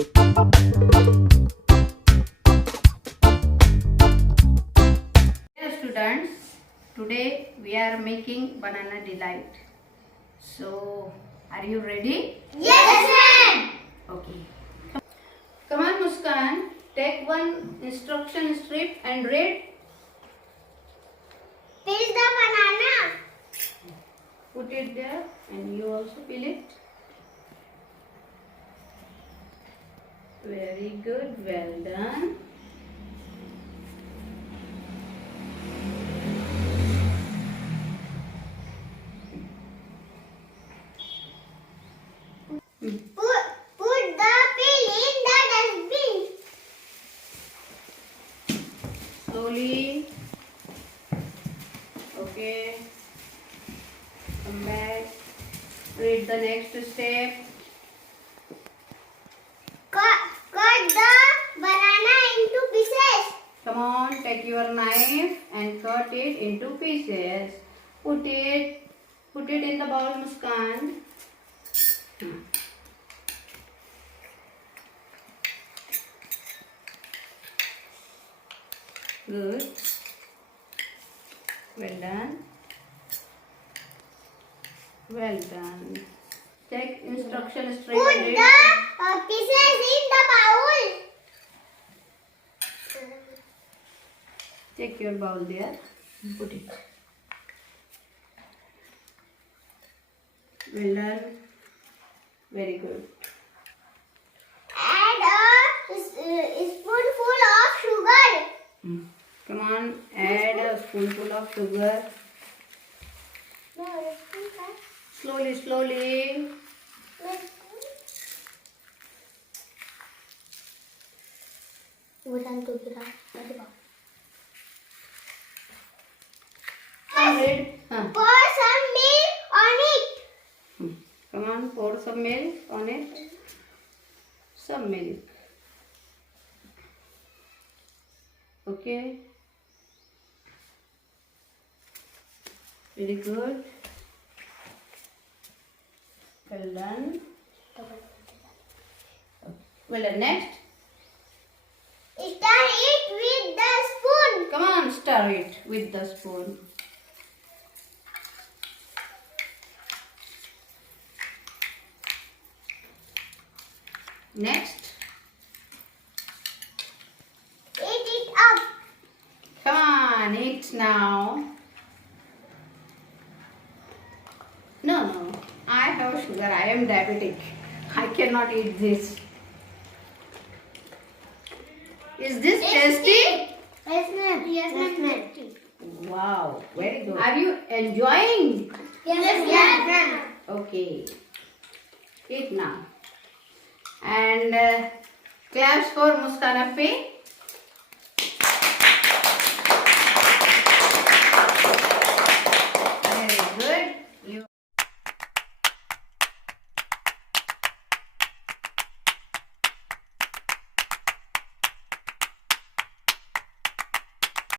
Dear students, today we are making banana delight. So, are you ready? Yes, ma'am. Okay. Come on, Muskan. Take one instruction strip and read. Peel the banana. Put it there and you also peel it. Very good. Well done. Put the peel in the dustbin. Slowly. Okay. Come back. Read the next step. Cut the banana into pieces. Come on, take your knife and cut it into pieces. Put it in the bowl, Muskan. Good. Well done. Well done. Take instruction straight Put and read. the pieces in the bowl. Take your bowl there. Put it. Well done. Very good. Add a spoonful of sugar. Come on, add a spoonful of sugar. Slowly, slowly. Come read. Pour some milk on it. Come on, pour some milk on it. Some milk. Okay. Very good. Well done. Well done. Next. Stir it with the spoon. Come on, stir it with the spoon. Next. Eat it up. Come on, eat now. No. I have sugar. I am diabetic. I cannot eat this. Is this tasty? Yes, ma'am. Yes, ma'am. Wow, very good. Are you enjoying? Yes, ma'am. Okay. Eat now. And claps for Muskan Appi.